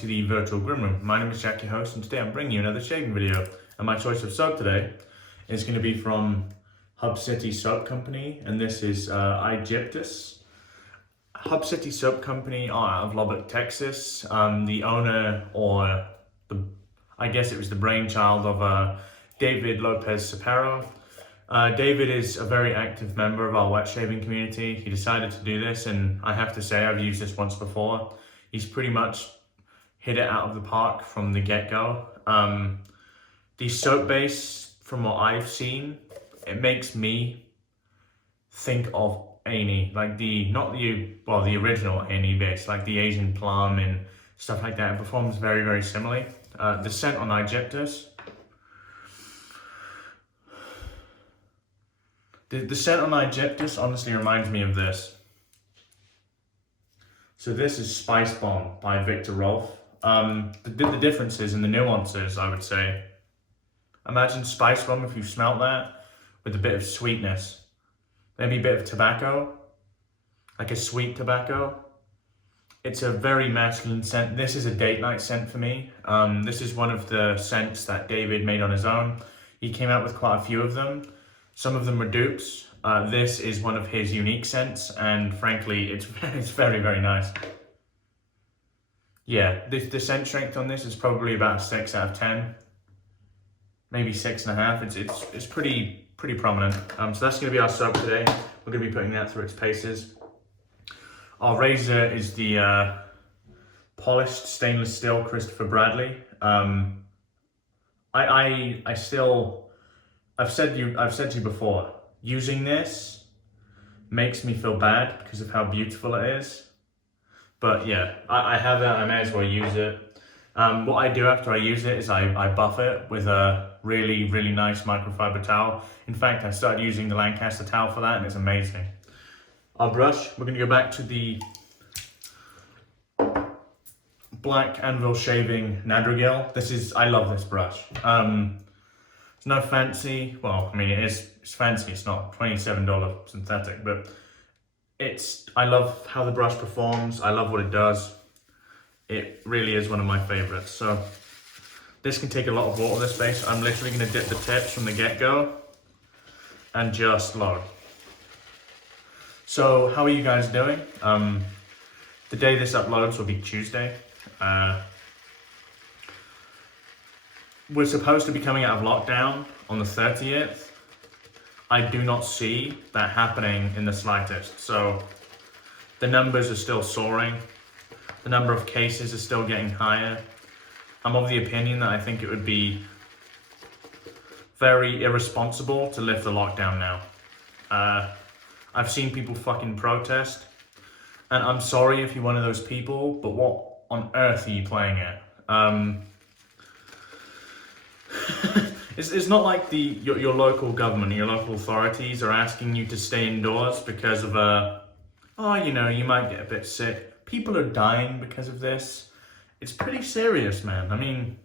to the Virtual Grim Room. My name is Jack, your host, and today I'm bringing you another shaving video. And my choice of soap today is going to be from Hub City Soap Company, and this is Aegyptus. Hub City Soap Company are out of Lubbock, Texas. The owner, I guess it was the brainchild of David Lopez-Cepero. David is a very active member of our wet shaving community. He decided to do this, and I have to say I've used this once before. He's pretty much hit it out of the park from the get-go. The soap base, from what I've seen, it makes me think of A&E, like the original A&E base, like the Asian plum and stuff like that. It performs very, very similarly. The scent on Aegyptus, the scent on Aegyptus honestly reminds me of this. So this is Spice Bomb by Victor Rolf. The differences and the nuances, I would say. Imagine Spice Bomb if you smelt that with a bit of sweetness. Maybe a bit of tobacco, like a sweet tobacco. It's a very masculine scent. This is a date night scent for me. This is one of the scents that David made on his own. He came out with quite a few of them. Some of them were dupes. This is one of his unique scents, and frankly, it's very, very nice. Yeah, the scent strength on this is probably about 6 out of 10, maybe 6.5. It's pretty prominent. So that's going to be our soap today. We're going to be putting that through its paces. Our razor is the polished stainless steel Christopher Bradley. I've said to you before, using this makes me feel bad because of how beautiful it is. But yeah, I have it, I may as well use it. What I do after I use it is I buff it with a really, really nice microfiber towel. In fact, I started using the Lancaster towel for that, and it's amazing. Our brush, we're gonna go back to the black Anvil shaving Nadrageel. I love this brush. It's no fancy, well, I mean, it's fancy, it's not $27 synthetic, but I love how the brush performs, I love what it does. It really is one of my favorites. So this can take a lot of water, this base. I'm literally gonna dip the tips from the get-go and just load. So how are you guys doing? The day this uploads will be Tuesday. We're supposed to be coming out of lockdown on the 30th. I do not see that happening in the slightest. So the numbers are still soaring. The number of cases is still getting higher. I'm of the opinion that I think it would be very irresponsible to lift the lockdown now. I've seen people fucking protest, and I'm sorry if you're one of those people, but what on earth are you playing at? It's not like your local government, your local authorities are asking you to stay indoors because of you might get a bit sick. People are dying because of this. It's pretty serious, man. I mean,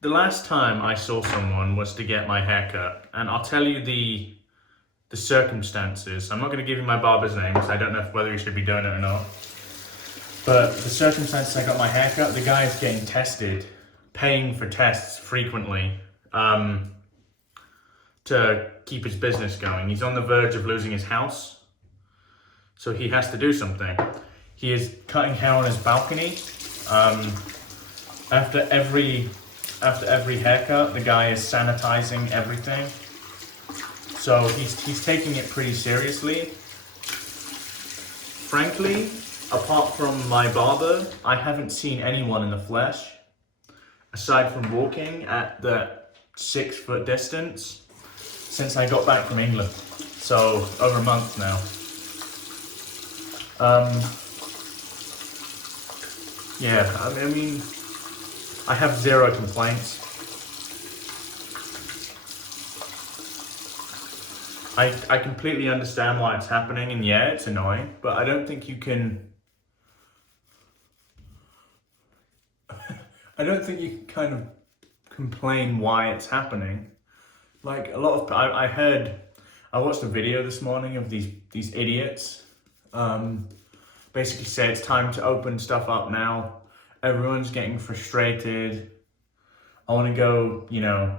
the last time I saw someone was to get my hair cut, and I'll tell you the circumstances. I'm not going to give you my barber's name because I don't know whether he should be doing it or not. But the circumstances I got my hair cut, the guy is getting tested, paying for tests frequently to keep his business going. He's on the verge of losing his house, so he has to do something. He is cutting hair on his balcony. After every haircut, the guy is sanitizing everything. So he's taking it pretty seriously. Frankly, apart from my barber, I haven't seen anyone in the flesh, aside from walking at the 6 foot distance, since I got back from England. So, over a month now. Yeah, I mean, I have zero complaints. I completely understand why it's happening, and yeah, it's annoying, but I don't think you can kind of complain why it's happening. Like a lot of, I watched a video this morning of these idiots basically say it's time to open stuff up now. Everyone's getting frustrated. I want to go, you know,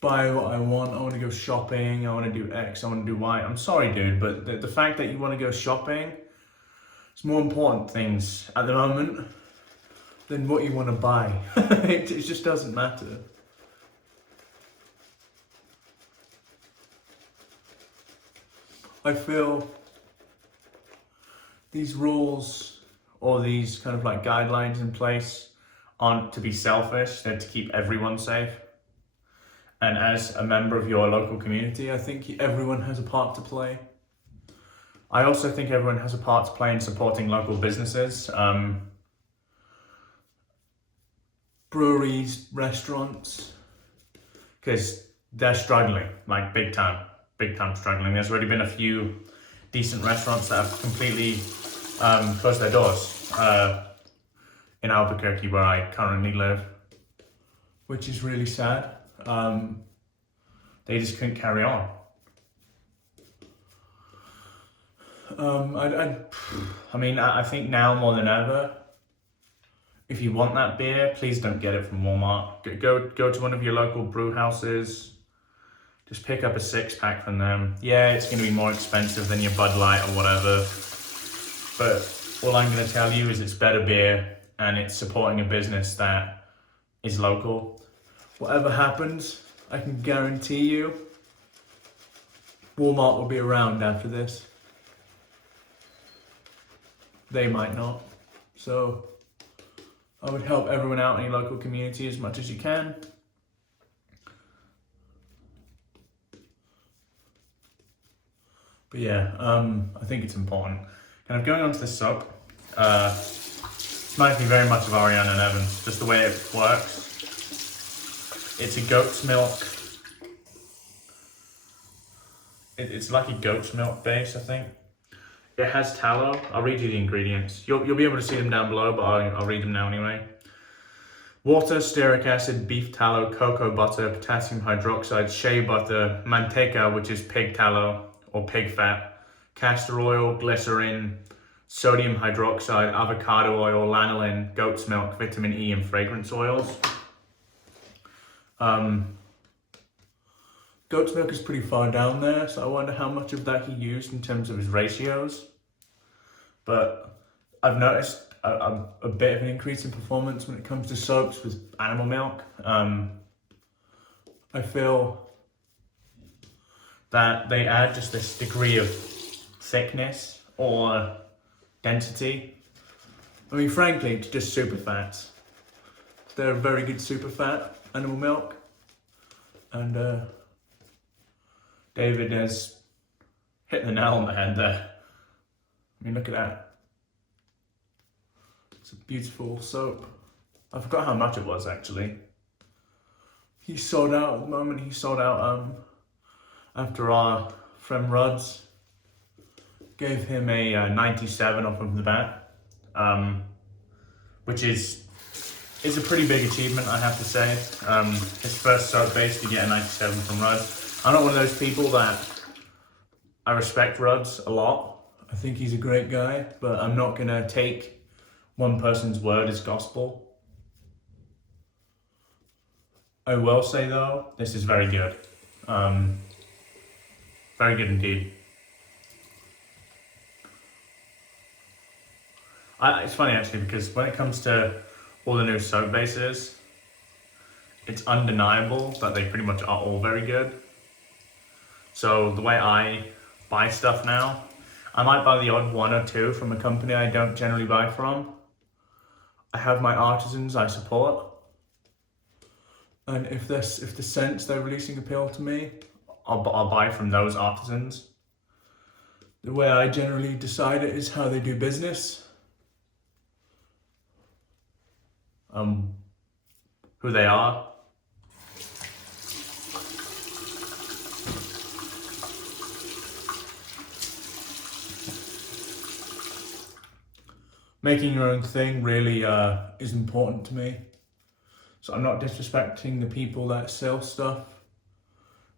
buy what I want. I want to go shopping. I want to do X. I want to do Y. I'm sorry, dude, but the fact that you want to go shopping, it's more important things at the moment than what you want to buy. It just doesn't matter. I feel these rules or these kind of like guidelines in place aren't to be selfish, they're to keep everyone safe. And as a member of your local community, I think everyone has a part to play. I also think everyone has a part to play in supporting local businesses. Breweries, restaurants, because they're struggling, like big time struggling. There's already been a few decent restaurants that have completely closed their doors in Albuquerque, where I currently live, which is really sad. They just couldn't carry on. I mean, I think now more than ever, if you want that beer, please don't get it from Walmart. Go to one of your local brew houses. Just pick up a 6-pack from them. Yeah, it's going to be more expensive than your Bud Light or whatever. But all I'm going to tell you is it's better beer and it's supporting a business that is local. Whatever happens, I can guarantee you Walmart will be around after this. They might not. So I would help everyone out in your local community as much as you can. But yeah, I think it's important. Kind of going on to the soap, reminds me very much of Ariane and Evans, just the way it works. It's a goat's milk. It's like a goat's milk base, I think. It has tallow. I'll read you the ingredients. You'll be able to see them down below, but I'll read them now anyway. Water, stearic acid, beef tallow, cocoa butter, potassium hydroxide, shea butter, manteca, which is pig tallow or pig fat, castor oil, glycerin, sodium hydroxide, avocado oil, lanolin, goat's milk, vitamin E, and fragrance oils. Goat's milk is pretty far down there, so I wonder how much of that he used in terms of his ratios. But I've noticed a bit of an increase in performance when it comes to soaps with animal milk. I feel that they add just this degree of thickness or density. I mean, frankly, it's just super fats. They're a very good super fat animal milk. And David has hit the nail on the head there. I mean, look at that. It's a beautiful soap. I forgot how much it was actually. He's sold out at the moment. He sold out after our friend Rods gave him a 97 off of the bat, which is a pretty big achievement, I have to say. His first soap base to get a 97 from Rods. I'm not one of those people that I respect Rods a lot. I think he's a great guy, but I'm not gonna take one person's word as gospel. I will say though, this is very good. Very good indeed. It's funny actually, because when it comes to all the new soap bases, it's undeniable that they pretty much are all very good. So the way I buy stuff now, I might buy the odd one or two from a company I don't generally buy from. I have my artisans I support. And if the scents they're releasing appeal to me, I'll buy from those artisans. The way I generally decide it is how they do business. Who they are. Making your own thing really is important to me. So I'm not disrespecting the people that sell stuff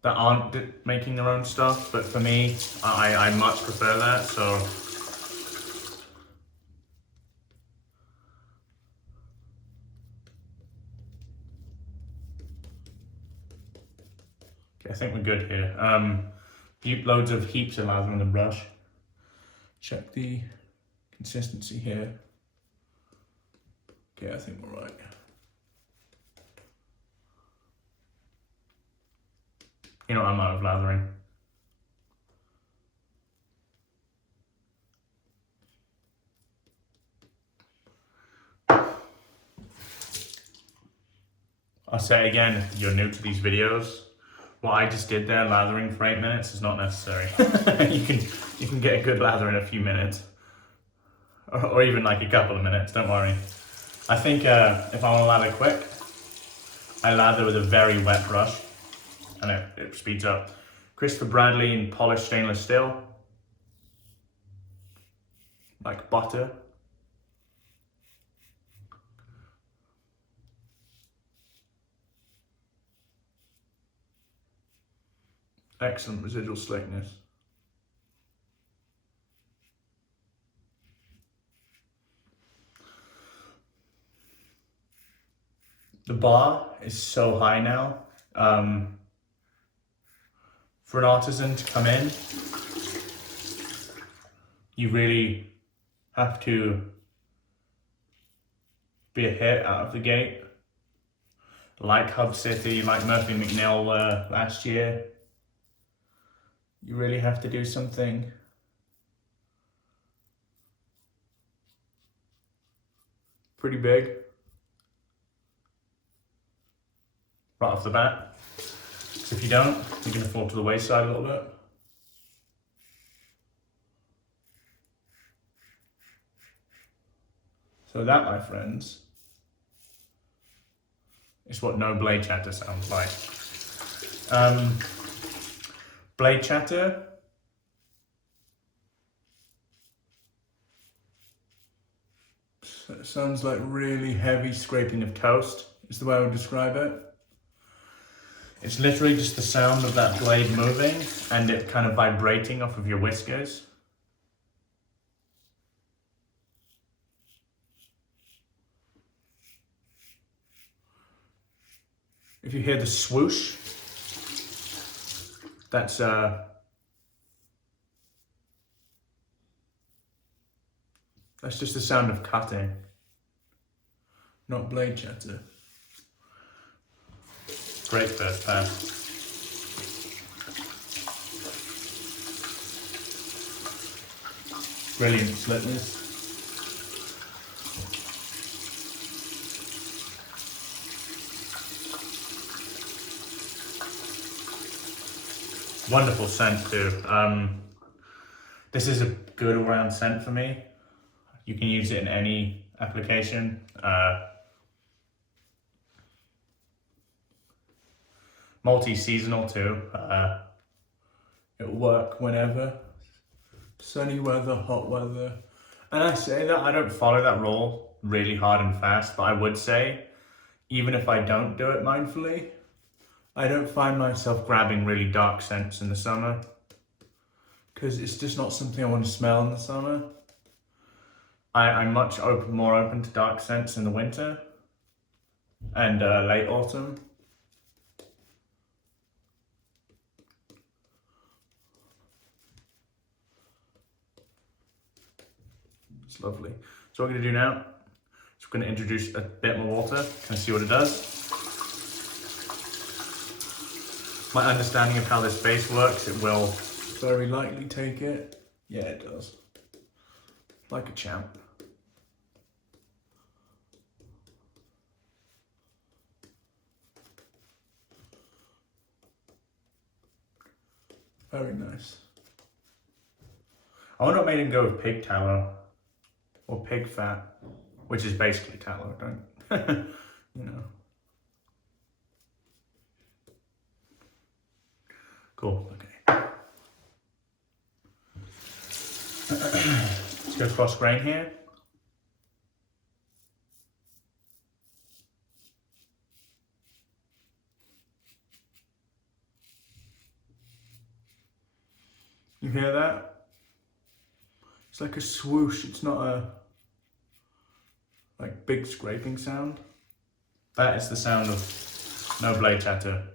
that aren't making their own stuff, but for me, I much prefer that. So Okay, I think we're good here. Loads of heaps of lather on the brush. Check the consistency here. Okay, I think we're right. You know, I'm out of lathering. I'll say again, if you're new to these videos, what I just did there, lathering for 8 minutes, is not necessary. you can get a good lather in a few minutes, or even like a couple of minutes. Don't worry. I think if I want to lather quick, I lather with a very wet brush, and it speeds up. Christopher Bradley in polished stainless steel, like butter. Excellent residual slickness. The bar is so high now. For an artisan to come in, you really have to be a hit out of the gate. Like Hub City, like Murphy McNeil were last year. You really have to do something pretty big right off the bat. So if you don't, you're going to fall to the wayside a little bit. So that, my friends, is what no blade chatter sounds like. Blade chatter sounds like really heavy scraping of toast, is the way I would describe it. It's literally just the sound of that blade moving and it kind of vibrating off of your whiskers. If you hear the swoosh, that's just the sound of cutting, not blade chatter. Great first pass. Brilliant slickness. Wonderful scent too. This is a good all-round scent for me. You can use it in any application. Multi-seasonal too. It'll work whenever. Sunny weather, hot weather. And I say that, I don't follow that rule really hard and fast, but I would say, even if I don't do it mindfully, I don't find myself grabbing really dark scents in the summer, because it's just not something I want to smell in the summer. I'm much more open to dark scents in the winter and late autumn. It's lovely. So what we're going to do now is we're going to introduce a bit more water and see what it does. My understanding of how this base works, it will very likely take it. Yeah, it does. Like a champ. Very nice. I wonder what made him go with pig tallow or pig fat, which is basically tallow, don't you know? Cool. Okay. Let's go cross grain here. You hear that? It's like a swoosh. It's not a like big scraping sound. That is the sound of no blade chatter.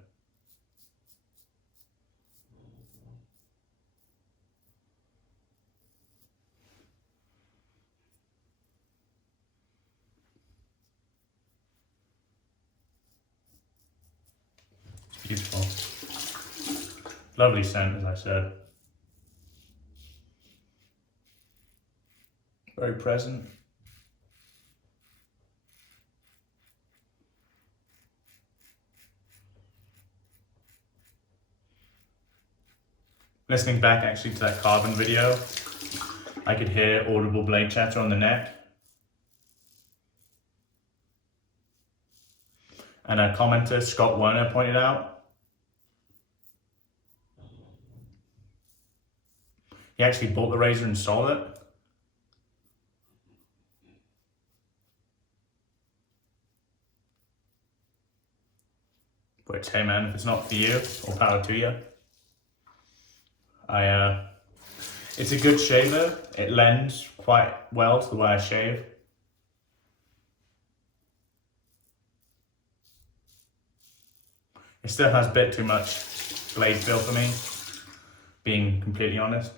Beautiful. Lovely scent, as I said. Very present. Listening back actually to that carbon video, I could hear audible blade chatter on the neck. And a commenter, Scott Werner, pointed out he actually bought the razor and sold it. Which, hey man, if it's not for you, all power to you. It's a good shaver. It lends quite well to the way I shave. It still has a bit too much blade feel for me, being completely honest.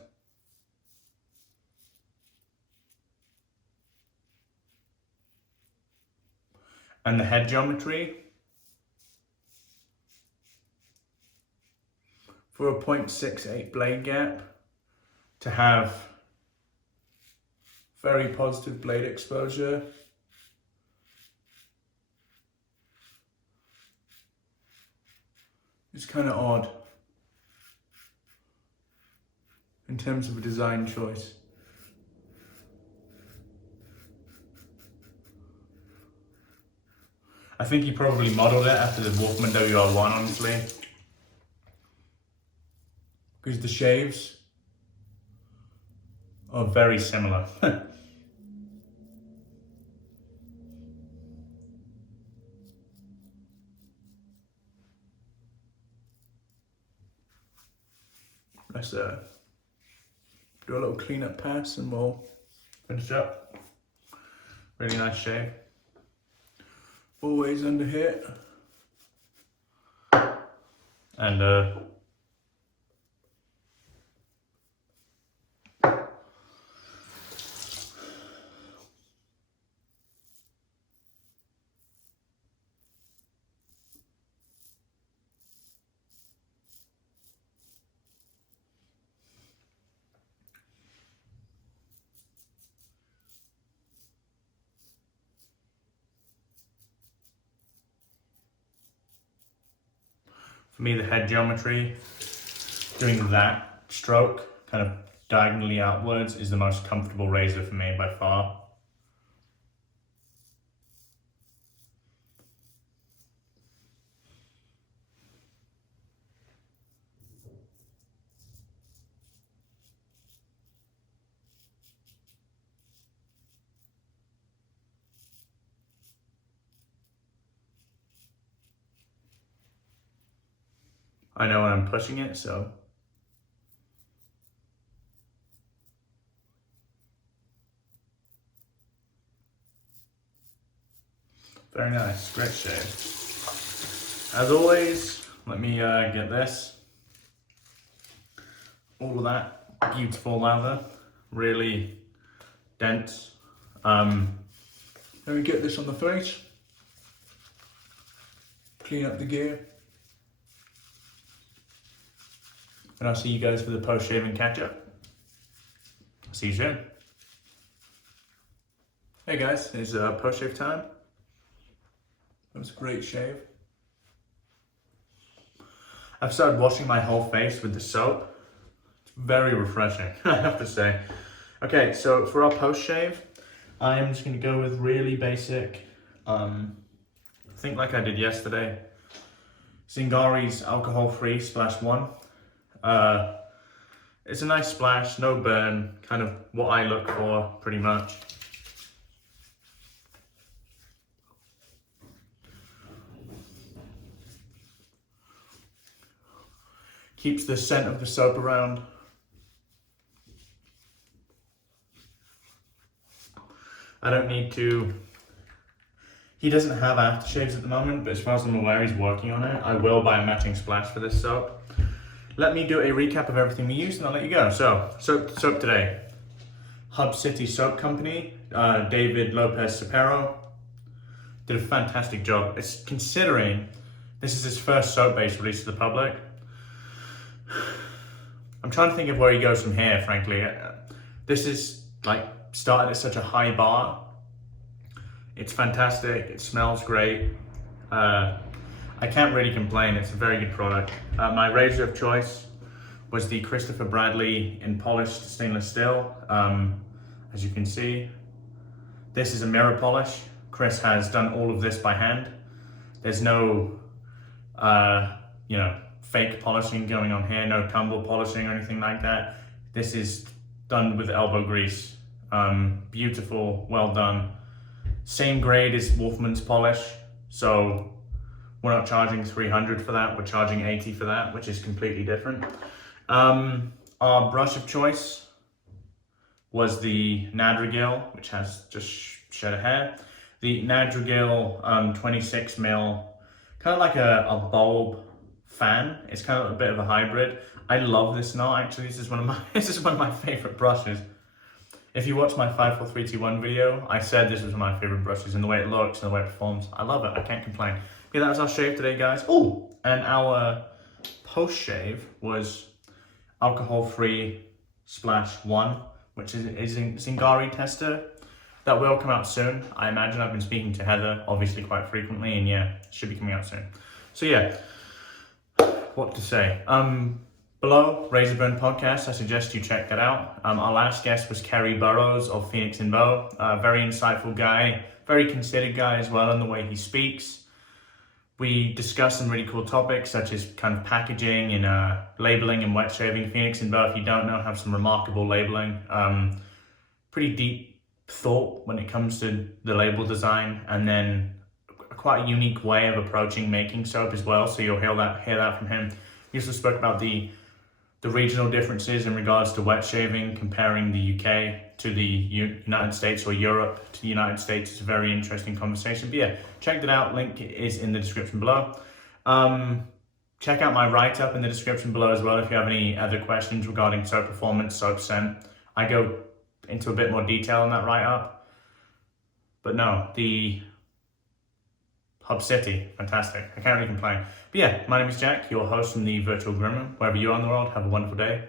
And the head geometry, for a 0.68 blade gap, to have very positive blade exposure. It's kind of odd in terms of a design choice. I think he probably modeled it after the Wolfman WR1, honestly. Because the shaves are very similar. Let's do a little cleanup pass and we'll finish up. Really nice shave. Always under here. And for me, the head geometry, doing that stroke kind of diagonally outwards is the most comfortable razor for me by far. I know when I'm pushing it, so. Very nice, great shave. As always, let me get this. All of that beautiful lather, really dense. Let me get this on the face. Clean up the gear. And I'll see you guys for the post-shaving catch-up. See you soon. Hey guys, it's post-shave time. That was a great shave. I've started washing my whole face with the soap. It's very refreshing, I have to say. Okay, so for our post-shave, I am just going to go with really basic, think like I did yesterday, Zingari's alcohol-free splash 1. It's a nice splash, no burn, kind of what I look for pretty much. Keeps the scent of the soap around. I don't need to, he doesn't have aftershaves at the moment, but as far as I'm aware, he's working on it. I will buy a matching splash for this soap. Let me do a recap of everything we used and I'll let you go. So, soap today. Hub City Soap Company, David Lopez-Cepero, did a fantastic job. It's considering This is his first soap base release to the public. I'm trying to think of where he goes from here, frankly. This is like started at such a high bar. It's fantastic, it smells great. I can't really complain, it's a very good product. My razor of choice was the Christopher Bradley in polished stainless steel. As you can see, this is a mirror polish. Chris has done all of this by hand. There's no, fake polishing going on here, no tumble polishing or anything like that. This is done with elbow grease. Beautiful, well done. Same grade as Wolfman's polish, so we're not charging 300 for that, we're charging 80 for that, which is completely different. Our brush of choice was the Nadrageel, which has just shed of hair. The Nadrageel 26mm, kind of like a bulb fan. It's kind of a bit of a hybrid. I love this knot, actually. This is one of my favorite brushes. If you watch my 5, 4, 3, 2, 1 video, I said this was one of my favorite brushes, and the way it looks and the way it performs. I love it, I can't complain. Yeah, that was our shave today, guys. Oh, and our post shave was alcohol-free splash 1, which is a Zingari tester. That will come out soon. I imagine. I've been speaking to Heather, obviously, quite frequently, and yeah, it should be coming out soon. So yeah, what to say? Below, Razorburn Podcast, I suggest you check that out. Our last guest was Kerry Burrows of Phoenix and Bow. Very insightful guy, very considered guy as well in the way he speaks. We discussed some really cool topics such as kind of packaging and labeling and wet shaving. Phoenix and Bow, if you don't know, have some remarkable labeling. Pretty deep thought when it comes to the label design, and then quite a unique way of approaching making soap as well. So you'll hear that from him. We also spoke about the regional differences in regards to wet shaving, comparing the UK to the United States or Europe to the United States. It's a very interesting conversation. But yeah, check that out. Link is in the description below. Check out my write-up in the description below as well if you have any other questions regarding soap performance, soap scent. I go into a bit more detail in that write-up. But no, the Hub City, fantastic. I can't really complain. But yeah, my name is Jack, your host from the Virtual Groomer. Wherever you are in the world, have a wonderful day.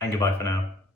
And goodbye for now.